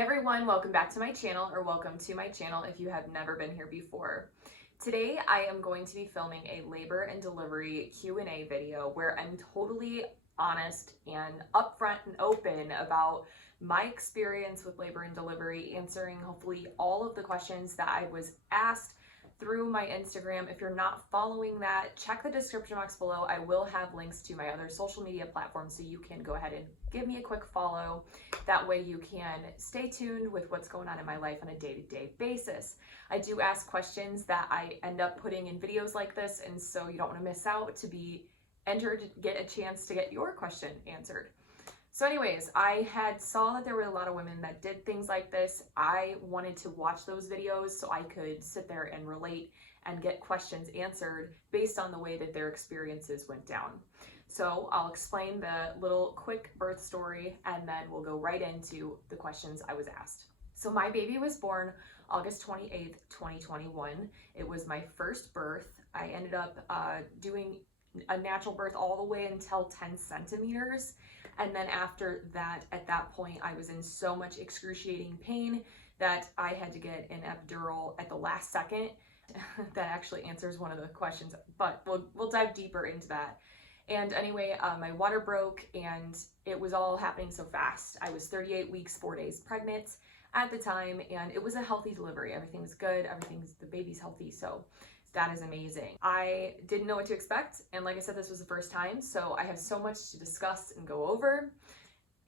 Hi everyone, welcome back to my channel, or welcome to my channel if you have never been here before. Today I am going to be filming a labor and delivery Q&A video where I'm totally honest and upfront and open about my experience with labor and delivery, answering hopefully all of the questions that I was asked through my Instagram. If you're not following that, check the description box below. I will have links to my other social media platforms so you can go ahead and give me a quick follow. That way you can stay tuned with what's going on in my life on a day-to-day basis. I do ask questions that I end up putting in videos like this, and so you don't want to miss out to be entered, get a chance to get your question answered. So anyways, I had saw that there were a lot of women that did things like this. I wanted to watch those videos so I could sit there and relate and get questions answered based on the way that their experiences went down. So I'll explain the little quick birth story and then we'll go right into the questions I was asked. So my baby was born August 28th, 2021. It was my first birth. I ended up doing a natural birth all the way until 10 centimeters. And then after that, at that point, I was in so much excruciating pain that I had to get an epidural at the last second. That actually answers one of the questions, but we'll dive deeper into that. And anyway, my water broke and it was all happening so fast. I was 38 weeks, 4 days pregnant at the time, and it was a healthy delivery. Everything was good. The baby's healthy. So that is amazing. I didn't know what to expect, and like I said, this was the first time, so I have so much to discuss and go over,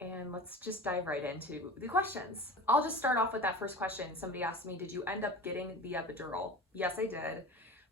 and let's just dive right into the questions. I'll just start off with that first question. Somebody asked me, did you end up getting the epidural? Yes, I did,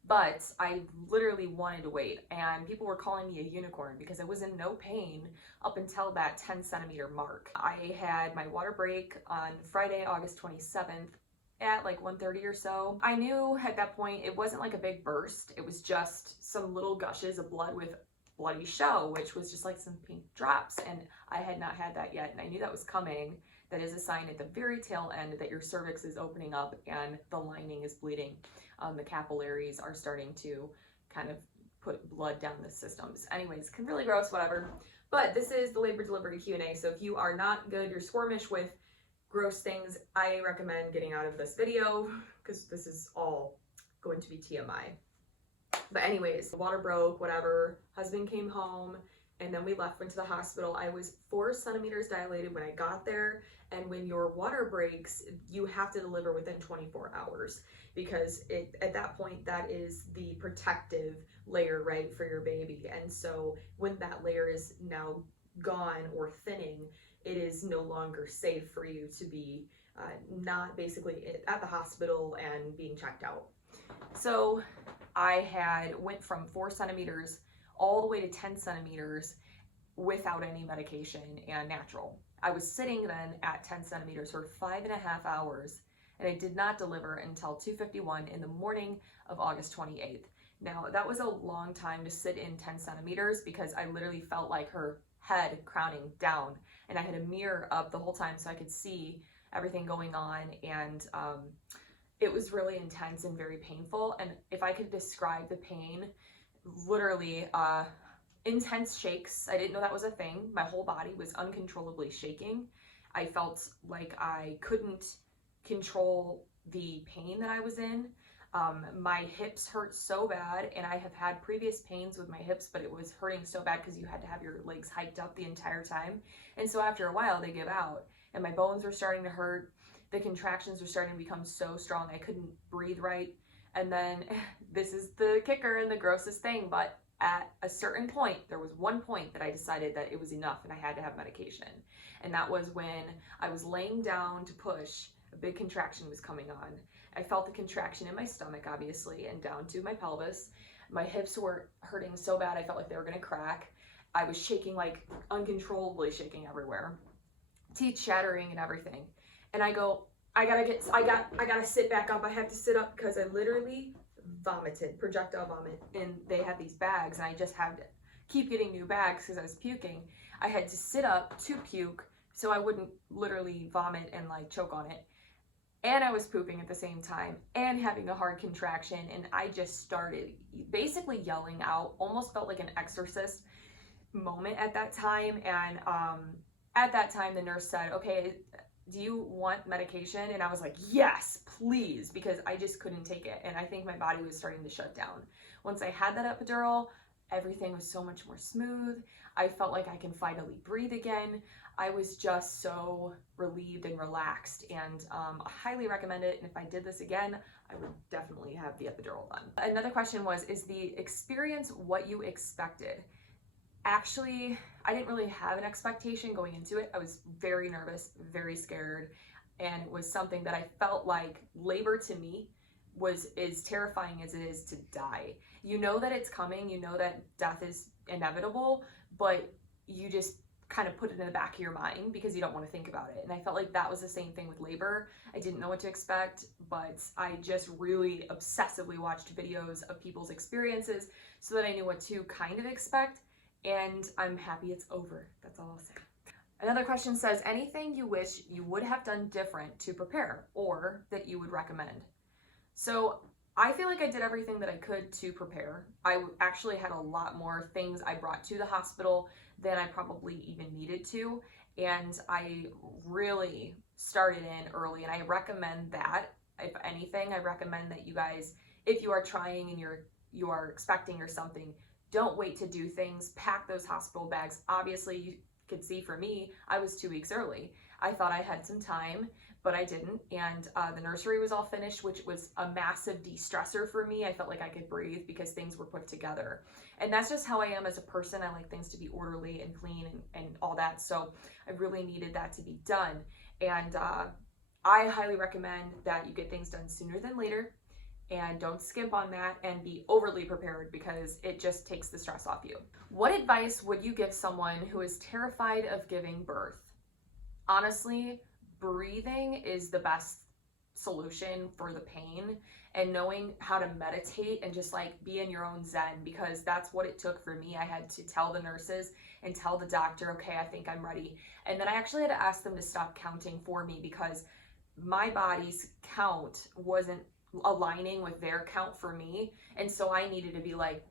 but I literally wanted to wait, and people were calling me a unicorn because I was in no pain up until that 10 centimeter mark. I had my water break on Friday, August 27th, at like 1:30 or so. I knew at that point it wasn't like a big burst. It was just some little gushes of blood with bloody show, which was just like some pink drops, and I had not had that yet, and I knew that was coming. That is a sign at the very tail end that your cervix is opening up and the lining is bleeding. The capillaries are starting to kind of put blood down the systems. Anyways, can really gross, whatever. But this is the labor delivery Q&A, so if you are not good, you're squirmish with gross things, I recommend getting out of this video because this is all going to be TMI. But anyways, the water broke, whatever, husband came home, and then we went to the hospital. I was 4 centimeters dilated when I got there, and when your water breaks, you have to deliver within 24 hours because at that point, that is the protective layer, right, for your baby. And so when that layer is now gone or thinning, it is no longer safe for you to be not basically at the hospital and being checked out. So I went from 4 centimeters all the way to 10 centimeters without any medication and natural. I was sitting then at 10 centimeters for 5.5 hours, and I did not deliver until 2:51 in the morning of August 28th. Now that was a long time to sit in 10 centimeters because I literally felt like her head crowning down, and I had a mirror up the whole time so I could see everything going on, and it was really intense and very painful. And if I could describe the pain, literally intense shakes. I didn't know that was a thing. My whole body was uncontrollably shaking. I felt like I couldn't control the pain that I was in. My hips hurt so bad, and I have had previous pains with my hips, but it was hurting so bad because you had to have your legs hiked up the entire time. And so after a while they give out, and my bones were starting to hurt. The contractions were starting to become so strong I couldn't breathe right. And then this is the kicker and the grossest thing, but at a certain point, there was one point that I decided that it was enough and I had to have medication. And that was when I was laying down to push. A big contraction was coming on. I felt the contraction in my stomach, obviously, and down to my pelvis. My hips were hurting so bad I felt like they were gonna crack. I was shaking, like uncontrollably shaking everywhere. Teeth shattering and everything. And I go, I gotta sit back up. I have to sit up because I literally vomited, projectile vomit. And they had these bags, and I just had to keep getting new bags because I was puking. I had to sit up to puke so I wouldn't literally vomit and like choke on it. And I was pooping at the same time and having a hard contraction, and I just started basically yelling out, almost felt like an exorcist moment at that time. And at that time the nurse said, okay, do you want medication? And I was like, yes, please, because I just couldn't take it. And I think my body was starting to shut down. Once I had that epidural, everything was so much more smooth. I felt like I can finally breathe again. I was just so relieved and relaxed, and I highly recommend it. And if I did this again, I would definitely have the epidural done. Another question was, is the experience what you expected? Actually, I didn't really have an expectation going into it. I was very nervous, very scared, and it was something that I felt like labor to me was as terrifying as it is to die. You know that it's coming, you know that death is inevitable, but you just kind of put it in the back of your mind because you don't want to think about it. And I felt like that was the same thing with labor. I didn't know what to expect, but I just really obsessively watched videos of people's experiences so that I knew what to kind of expect. And I'm happy it's over. That's all I'll say. Another question says, anything you wish you would have done different to prepare or that you would recommend? So I feel like I did everything that I could to prepare. I actually had a lot more things I brought to the hospital than I probably even needed to. And I really started in early, and I recommend that. If anything, I recommend that you guys, if you are trying and you are expecting or something, don't wait to do things. Pack those hospital bags. Obviously, you could see for me, I was 2 weeks early. I thought I had some time, but I didn't. And the nursery was all finished, which was a massive de-stressor for me. I felt like I could breathe because things were put together. And that's just how I am as a person. I like things to be orderly and clean and all that. So I really needed that to be done. And I highly recommend that you get things done sooner than later. And don't skimp on that and be overly prepared because it just takes the stress off you. What advice would you give someone who is terrified of giving birth? Honestly, breathing is the best solution for the pain, and knowing how to meditate and just like be in your own zen, because that's what it took for me. I had to tell the nurses and tell the doctor, okay, I think I'm ready. And then I actually had to ask them to stop counting for me because my body's count wasn't aligning with their count for me, and so I needed to be like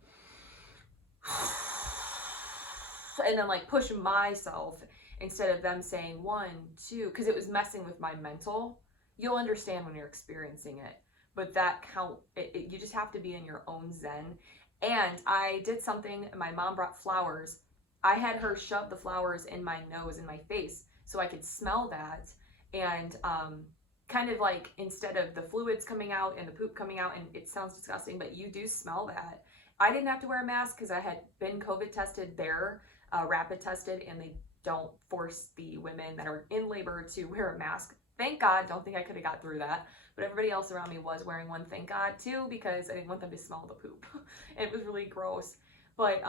and then like push myself instead of them saying 1, 2, because it was messing with my mental. You'll understand when you're experiencing it, but that count, you just have to be in your own zen. And I did something. My mom brought flowers. I had her shove the flowers in my nose and my face so I could smell that, and kind of like, instead of the fluids coming out and the poop coming out, and it sounds disgusting, but you do smell that. I didn't have to wear a mask because I had been COVID tested there, rapid tested, and they don't force the women that are in labor to wear a mask. Thank God. Don't think I could have got through that, but everybody else around me was wearing one, thank God, too, because I didn't want them to smell the poop. And it was really gross. But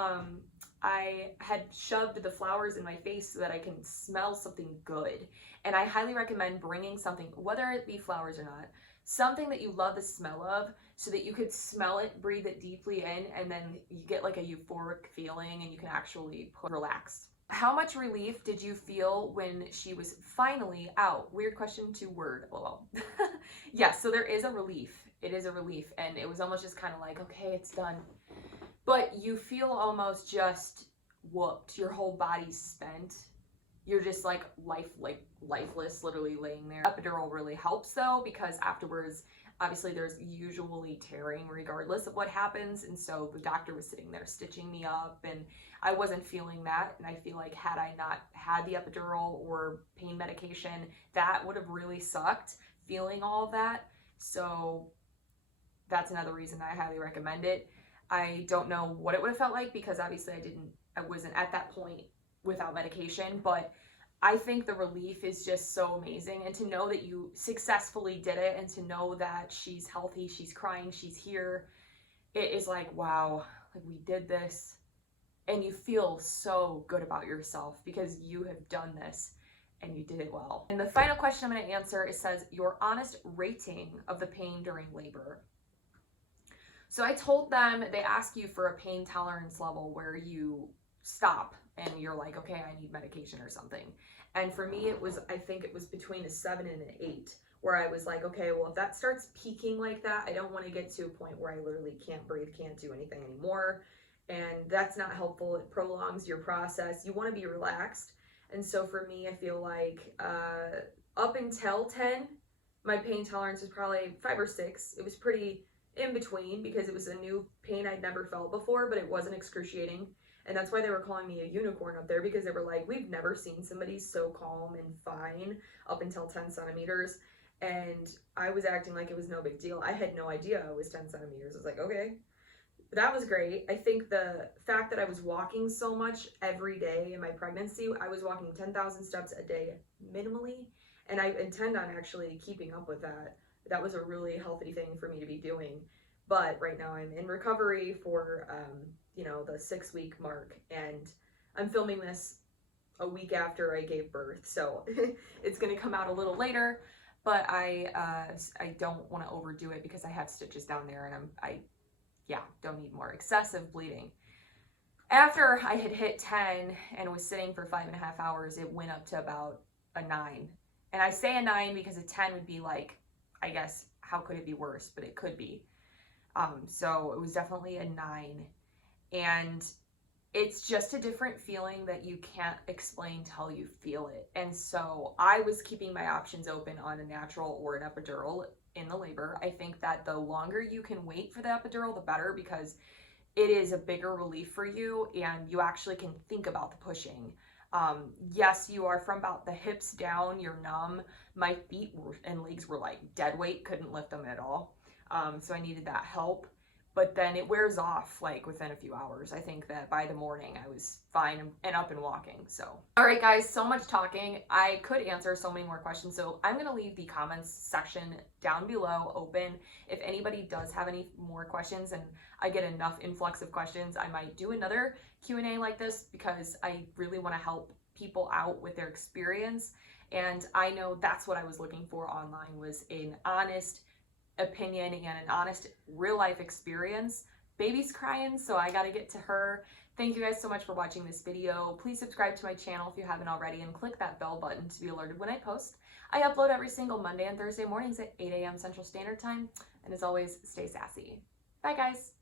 I had shoved the flowers in my face so that I can smell something good. And I highly recommend bringing something, whether it be flowers or not, something that you love the smell of, so that you could smell it, breathe it deeply in, and then you get like a euphoric feeling and you can actually relax. How much relief did you feel when she was finally out? Weird question to word, lol. Yes, so there is a relief. It is a relief, and it was almost just kind of like, okay, it's done. But you feel almost just whooped. Your whole body's spent. You're just like lifeless, literally laying there. Epidural really helps though, because afterwards, obviously there's usually tearing regardless of what happens. And so the doctor was sitting there stitching me up, and I wasn't feeling that. And I feel like had I not had the epidural or pain medication, that would have really sucked, feeling all of that. So that's another reason I highly recommend it. I don't know what it would have felt like because obviously I wasn't at that point without medication, but I think the relief is just so amazing. And to know that you successfully did it, and to know that she's healthy, she's crying, she's here, it is like, wow, like we did this. And you feel so good about yourself because you have done this and you did it well. And the final question I'm going to answer, it says, your honest rating of the pain during labor. So I told them, they ask you for a pain tolerance level where you stop and you're like, okay, I need medication or something. And for me, I think it was between a 7 and an 8, where I was like, okay, well, if that starts peaking like that, I don't want to get to a point where I literally can't breathe, can't do anything anymore. And that's not helpful. It prolongs your process. You want to be relaxed. And so for me, I feel like Up until 10, my pain tolerance was probably 5 or 6. It was pretty in between because it was a new pain I'd never felt before, but it wasn't excruciating. And that's why they were calling me a unicorn up there, because they were like, we've never seen somebody so calm and fine up until 10 centimeters. And I was acting like it was no big deal. I had no idea it was 10 centimeters. I was like, okay. That was great. I think the fact that I was walking so much every day in my pregnancy, I was walking 10,000 steps a day minimally, and I intend on actually keeping up with that. That was a really healthy thing for me to be doing. But right now I'm in recovery for, the 6-week mark, and I'm filming this a week after I gave birth, so it's going to come out a little later. But I don't want to overdo it because I have stitches down there, and I don't need more excessive bleeding. After I had hit 10 and was sitting for 5.5 hours, it went up to about a 9. And I say a 9 because a 10 would be like, I guess, how could it be worse? But it could be. So it was definitely a 9. And it's just a different feeling that you can't explain till you feel it. And so I was keeping my options open on a natural or an epidural in the labor. I think that the longer you can wait for the epidural, the better, because it is a bigger relief for you and you actually can think about the pushing. Yes, you are from about the hips down, you're numb. My feet and legs were like dead weight, couldn't lift them at all. So I needed that help. But then it wears off like within a few hours. I think that by the morning I was fine and up and walking. So, all right, guys, so much talking. I could answer so many more questions. So I'm going to leave the comments section down below open. If anybody does have any more questions and I get enough influx of questions, I might do another Q&A like this, because I really want to help people out with their experience. And I know that's what I was looking for online, was an honest opinion and an honest real life experience. Baby's crying, so I gotta get to her. Thank you guys so much for watching this video. Please subscribe to my channel if you haven't already, and click that bell button to be alerted when I post. I upload every single Monday and Thursday mornings at 8 a.m. Central Standard Time. And as always, stay sassy. Bye, guys.